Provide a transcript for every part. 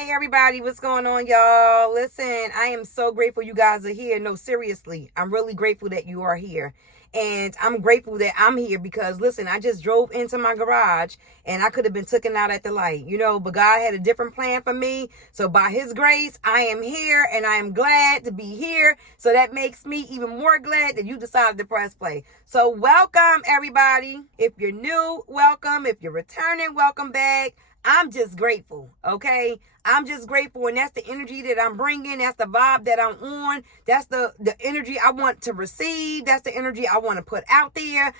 Hey everybody, what's going on, y'all? Listen, I am so grateful you guys are here. No, seriously, I'm really grateful that you are here. And I'm grateful that I'm here because, listen, I just drove into my garage and I could have been taken out at the light, but God had a different plan for me. So by his grace, I am here and I am glad to be here. So that makes me even more glad that you decided to press play. So welcome, everybody. If you're new, welcome. If you're returning, welcome back. I'm just grateful, okay? I'm just grateful, and that's the energy that I'm bringing. That's the vibe that I'm on. That's the energy I want to receive. That's the energy I want to put out there.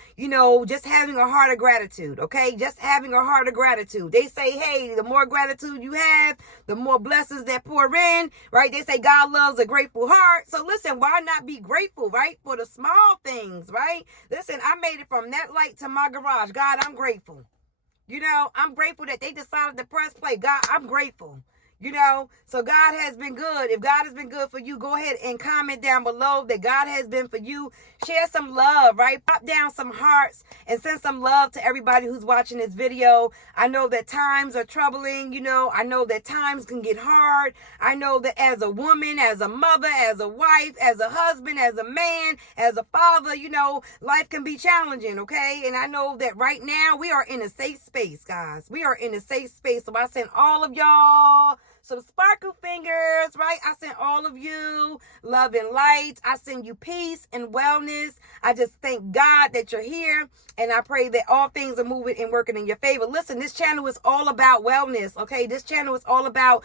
Just having a heart of gratitude, okay? Just having a heart of gratitude. They say, hey, the more gratitude you have, the more blessings that pour in, right? They say God loves a grateful heart. So listen, why not be grateful, right? For the small things, right? Listen, I made it from that light to my garage. God, I'm grateful. I'm grateful that they decided to press play. God, I'm grateful. So God has been good. If God has been good for you, go ahead and comment down below that God has been for you. Share some love, right? Pop down some hearts and send some love to everybody who's watching this video. I know that times are troubling. I know that times can get hard. I know that as a woman, as a mother, as a wife, as a husband, as a man, as a father, life can be challenging, okay? And I know that right now we are in a safe space, guys. We are in a safe space. So I send all of y'all some sparkle fingers, right? I send all of you love and light. I send you peace and wellness. I just thank God that you're here. And I pray that all things are moving and working in your favor. Listen, this channel is all about wellness, okay? This channel is all about,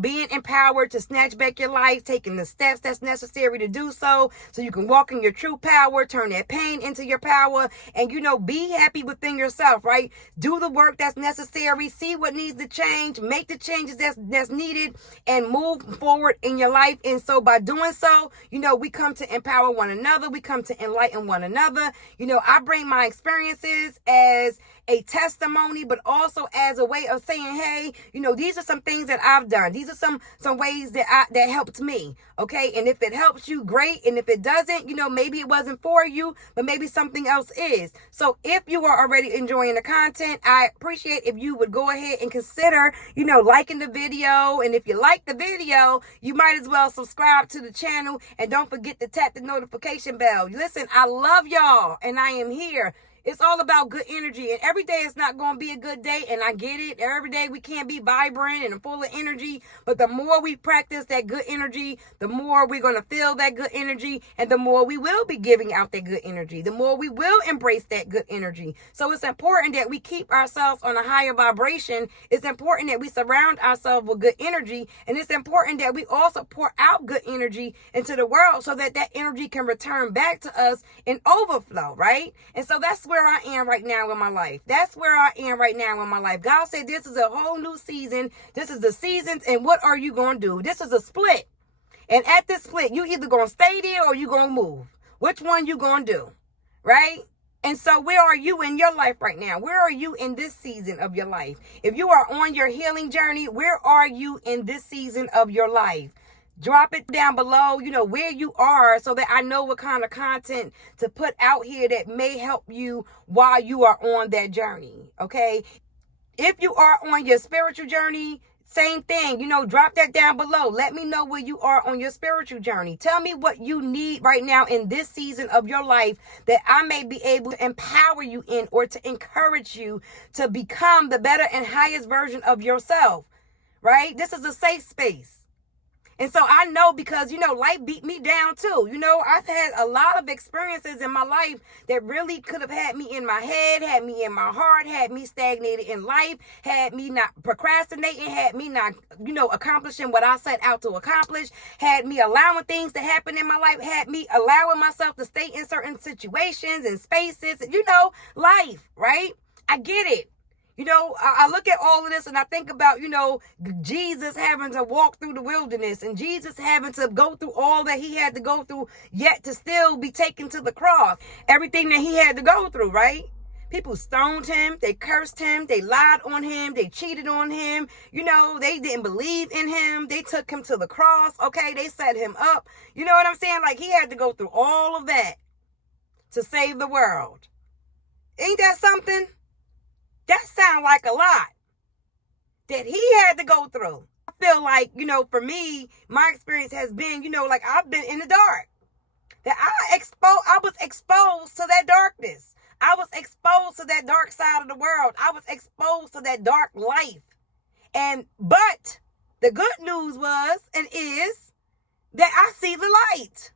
being empowered to snatch back your life, taking the steps that's necessary to do so you can walk in your true power, turn that pain into your power, and, be happy within yourself, right? Do the work that's necessary, see what needs to change, make the changes that's needed, and move forward in your life. And so by doing so, we come to empower one another. We come to enlighten one another. I bring my experiences as a testimony, but also as a way of saying, hey, these are some things that I've done. These are some ways that helped me. Okay. And if it helps you, great. And if it doesn't, maybe it wasn't for you, but maybe something else is. So if you are already enjoying the content, I appreciate if you would go ahead and consider, liking the video. And if you like the video, you might as well subscribe to the channel and don't forget to tap the notification bell. Listen, I love y'all and I am here. It's all about good energy, and every day it's not going to be a good day, and I get it. Every day we can't be vibrant and full of energy, but the more we practice that good energy, the more we're going to feel that good energy, and the more we will be giving out that good energy, the more we will embrace that good energy. So it's important that we keep ourselves on a higher vibration. It's important that we surround ourselves with good energy, and it's important that we also pour out good energy into the world so that energy can return back to us in overflow, right? And so that's where I am right now in my life. That's where I am right now in my life. God said this is a whole new season. This is the seasons, and what are you going to do? This is a split. And at this split, you either going to stay there or you going to move. Which one you going to do? Right? And so where are you in your life right now? Where are you in this season of your life? If you are on your healing journey, where are you in this season of your life? Drop it down below, where you are, so that I know what kind of content to put out here that may help you while you are on that journey, okay? If you are on your spiritual journey, same thing, drop that down below. Let me know where you are on your spiritual journey. Tell me what you need right now in this season of your life that I may be able to empower you in, or to encourage you to become the better and highest version of yourself, right? This is a safe space. And so I know, because, life beat me down too. I've had a lot of experiences in my life that really could have had me in my head, had me in my heart, had me stagnated in life, had me not procrastinating, had me not, accomplishing what I set out to accomplish, had me allowing things to happen in my life, had me allowing myself to stay in certain situations and spaces, life, right? I get it. I look at all of this and I think about, Jesus having to walk through the wilderness, and Jesus having to go through all that he had to go through, yet to still be taken to the cross. Everything that he had to go through, right? People stoned him, they cursed him, they lied on him, they cheated on him, they didn't believe in him, they took him to the cross, okay? They set him up. You know what I'm saying? Like, he had to go through all of that to save the world. Ain't that something? That sounds like a lot that he had to go through. feel like, for me, my experience has been, like I've been in the dark. That I was exposed to that darkness. I was exposed to that dark side of the world. I was exposed to that dark life. But the good news was and is that I see the light.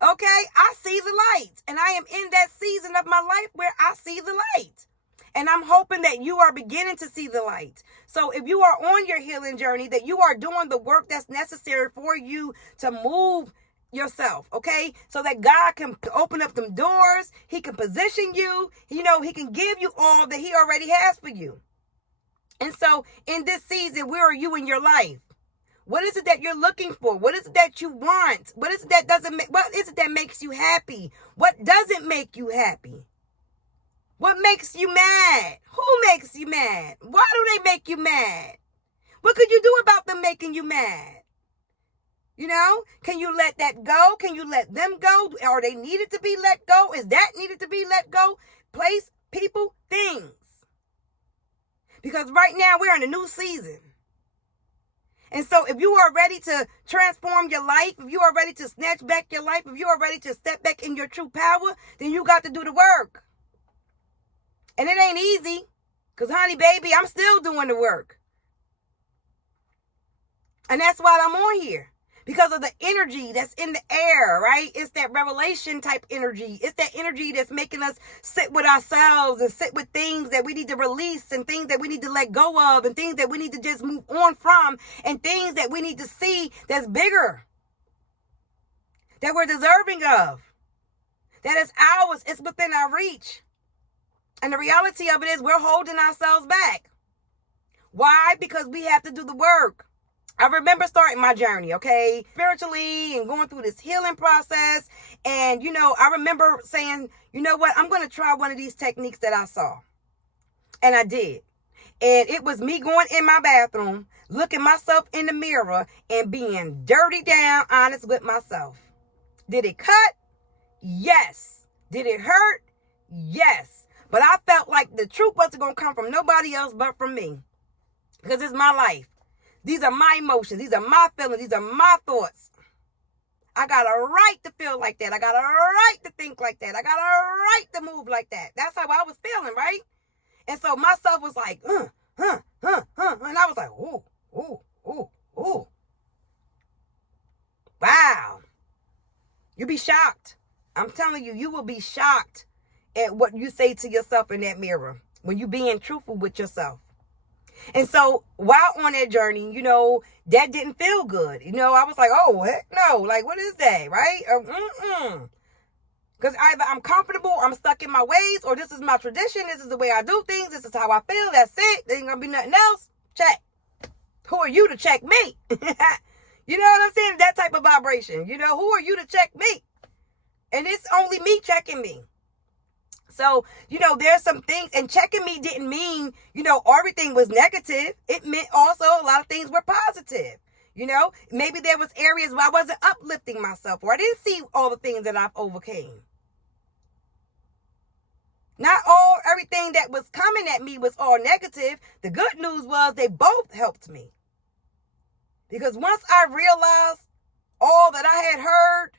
Okay? I see the light. And I am in that season of my life where I see the light. And I'm hoping that you are beginning to see the light. So if you are on your healing journey, that you are doing the work that's necessary for you to move yourself, okay? So that God can open up them doors. He can position you. He can give you all that he already has for you. And so in this season, where are you in your life? What is it that you're looking for? What is it that you want? What is it that makes you happy? What doesn't make you happy? What makes you mad? Who makes you mad? Why do they make you mad? What could you do about them making you mad? Can you let that go? Can you let them go? Are they needed to be let go? Is that needed to be let go? Place, people, things. Because right now we're in a new season. And so if you are ready to transform your life, if you are ready to snatch back your life, if you are ready to step back in your true power, then you got to do the work. And it ain't easy. Because, honey, baby, I'm still doing the work. And that's why I'm on here. Because of the energy that's in the air, right? It's that revelation type energy. It's that energy that's making us sit with ourselves and sit with things that we need to release and things that we need to let go of and things that we need to just move on from and things that we need to see that's bigger, that we're deserving of, that is ours, it's within our reach. And the reality of it is we're holding ourselves back. Why? Because we have to do the work. I remember starting my journey, okay, spiritually and going through this healing process. And, I remember saying, you know what, I'm going to try one of these techniques that I saw. And I did. And it was me going in my bathroom, looking myself in the mirror and being dirty down honest with myself. Did it cut? Yes. Did it hurt? Yes. But I felt like the truth wasn't going to come from nobody else but from me. Because it's my life. These are my emotions. These are my feelings. These are my thoughts. I got a right to feel like that. I got a right to think like that. I got a right to move like that. That's how I was feeling, right? And so myself was like, And I was like, ooh. Wow. You'll be shocked. I'm telling you, you will be shocked at what you say to yourself in that mirror when you're being truthful with yourself. And so while on that journey, that didn't feel good. I was like, oh, heck no. Like, what is that? Right? Because either I'm comfortable, I'm stuck in my ways, or this is my tradition. This is the way I do things. This is how I feel. That's it. There ain't going to be nothing else. Check. Who are you to check me? You know what I'm saying? That type of vibration. Who are you to check me? And it's only me checking me. So, there's some things, and checking me didn't mean, everything was negative. It meant also a lot of things were positive. Maybe there was areas where I wasn't uplifting myself, or I didn't see all the things that I've overcame. Not everything that was coming at me was all negative. The good news was they both helped me. Because once I realized all that I had heard,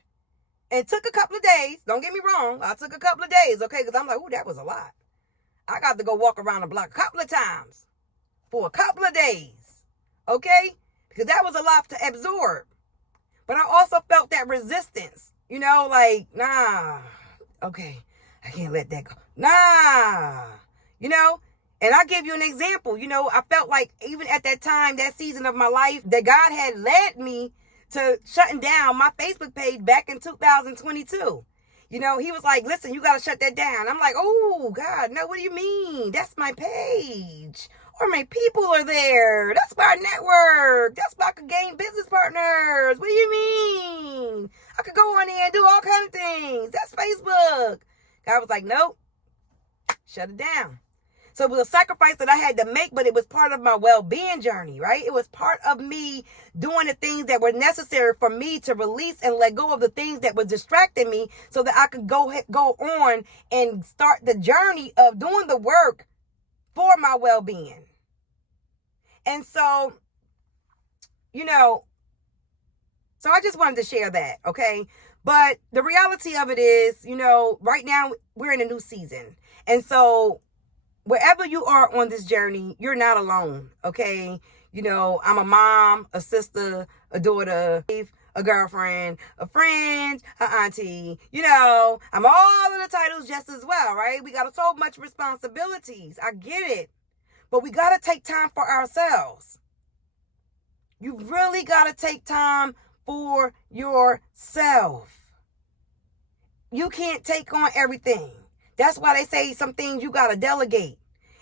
it took a couple of days. Don't get me wrong. I took a couple of days, okay? Because I'm like, ooh, that was a lot. I got to go walk around the block a couple of times for a couple of days, okay? Because that was a lot to absorb. But I also felt that resistance, like, nah, okay, I can't let that go. Nah, And I'll give you an example. I felt like even at that time, that season of my life, that God had led me to shutting down my Facebook page back in 2022. He was like, listen, you got to shut that down. I'm like, oh, God, no, what do you mean? That's my page. Or my people are there. That's my network. That's where I could gain business partners. What do you mean? I could go on there and do all kinds of things. That's Facebook. God was like, nope, shut it down. So it was a sacrifice that I had to make, but it was part of my well-being journey, right? It was part of me doing the things that were necessary for me to release and let go of the things that were distracting me so that I could go on and start the journey of doing the work for my well-being. And so so I just wanted to share that, okay? But the reality of it is, right now we're in a new season. And so wherever you are on this journey, you're not alone, okay? I'm a mom, a sister, a daughter, a girlfriend, a friend, an auntie. I'm all of the titles just as well, right? We got so much responsibilities. I get it. But we got to take time for ourselves. You really got to take time for yourself. You can't take on everything. That's why they say some things you got to delegate.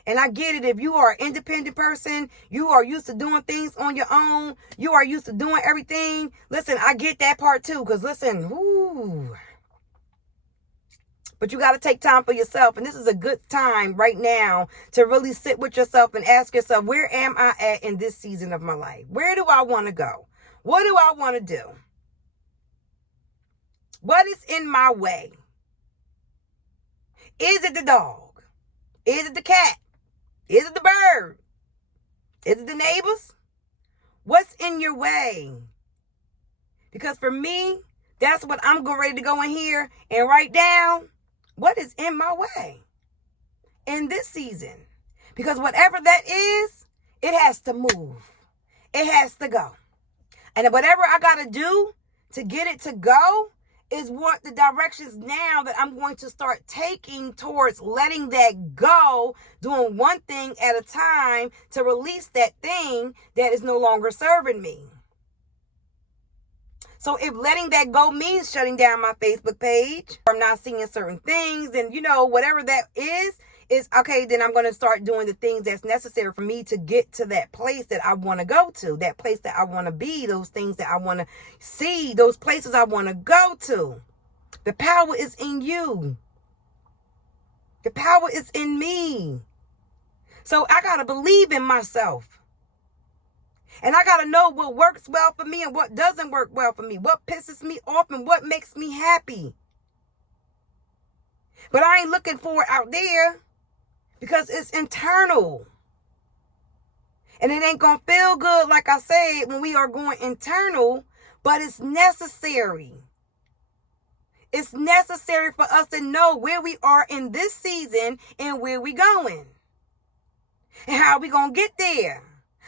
And I get it. If you are an independent person, you are used to doing things on your own, you are used to doing everything. Listen, I get that part too. Because listen, but you got to take time for yourself. And this is a good time right now to really sit with yourself and ask yourself, where am I at in this season of my life? Where do I want to go? What do I want to do? What is in my way? Is it the dog? Is it the cat? Is it the bird? Is it the neighbors? What's in your way? Because for me, that's what I'm going ready to go in here and write down what is in my way in this season. Because whatever that is, it has to move. It has to go. And whatever I got to do to get it to go is what the directions now that I'm going to start taking towards letting that go, doing one thing at a time to release that thing that is no longer serving me. So if letting that go means shutting down my Facebook page, or I'm not seeing certain things, and whatever that is okay, then I'm going to start doing the things that's necessary for me to get to that place that I want to go to, that place that I want to be, those things that I want to see, those places I want to go to. The power is in you. The power is in me. So I got to believe in myself. And I got to know what works well for me and what doesn't work well for me, what pisses me off and what makes me happy. But I ain't looking for it out there. Because it's internal. And it ain't going to feel good, like I said, when we are going internal, but it's necessary. It's necessary for us to know where we are in this season and where we going. And how we going to get there.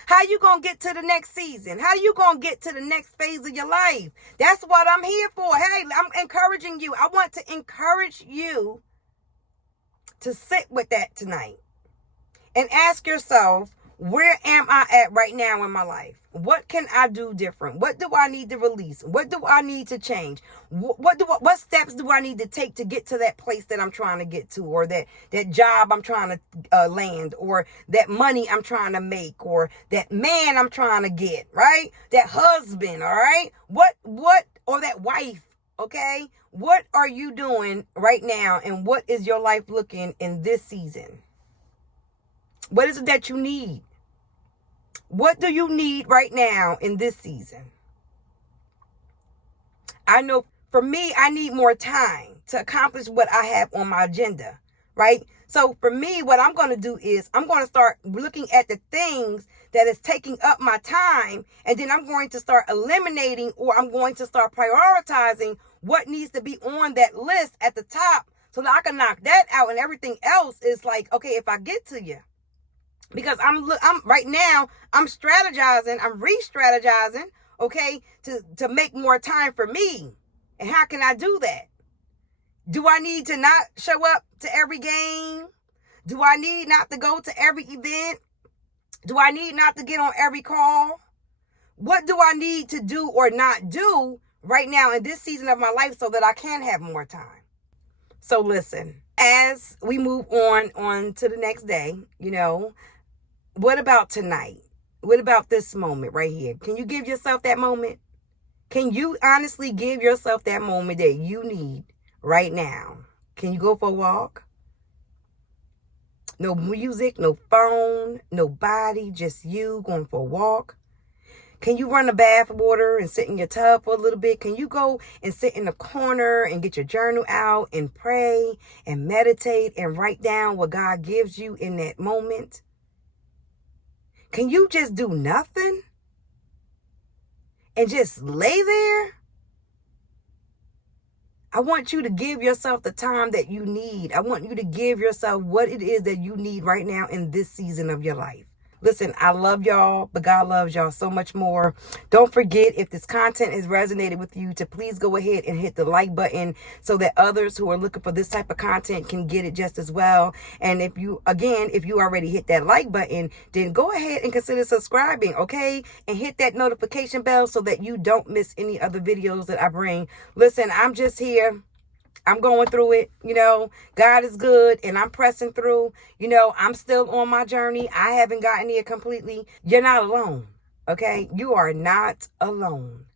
How you going to get to the next season? How you going to get to the next phase of your life? That's what I'm here for. Hey, I'm encouraging you. I want to encourage you to sit with that tonight and ask yourself, where am I at right now in my life? What can I do different? What do I need to release? What do I need to change? What steps do I need to take to get to that place that I'm trying to get to, or that job I'm trying to land, or that money I'm trying to make, or that man I'm trying to get, right? That husband, all right? What, or that wife, okay? What are you doing right now, and what is your life looking in this season? What is it that you need? What do you need right now in this season? I know for me, I need more time to accomplish what I have on my agenda, right? So for me, what I'm going to do is I'm going to start looking at the things that is taking up my time, and then I'm going to start eliminating, or I'm going to start prioritizing what needs to be on that list at the top, so that I can knock that out, and everything else is like, okay, if I get to you. Because I'm right now, I'm strategizing, I'm re-strategizing, okay, to make more time for me. And how can I do that? Do I need to not show up to every game? Do I need not to go to every event? Do I need not to get on every call? What do I need to do or not do right now in this season of my life so that I can have more time? So listen, as we move on to the next day, what about tonight? What about this moment right here? Can you give yourself that moment? Can you honestly give yourself that moment that you need right now? Can you go for a walk? No music, no phone, nobody, just you going for a walk. Can you run the bath water and sit in your tub for a little bit? Can you go and sit in the corner and get your journal out and pray and meditate and write down what God gives you in that moment? Can you just do nothing? and just lay there. I want you to give yourself the time that you need. I want you to give yourself what it is that you need right now in this season of your life. Listen, I love y'all, but God loves y'all so much more. Don't forget, if this content has resonated with you, to please go ahead and hit the like button so that others who are looking for this type of content can get it just as well. And if you already hit that like button, then go ahead and consider subscribing, okay? And hit that notification bell so that you don't miss any other videos that I bring. Listen, I'm just here. I'm going through it. God is good and I'm pressing through. I'm still on my journey. I haven't gotten here completely. You're not alone. Okay? You are not alone.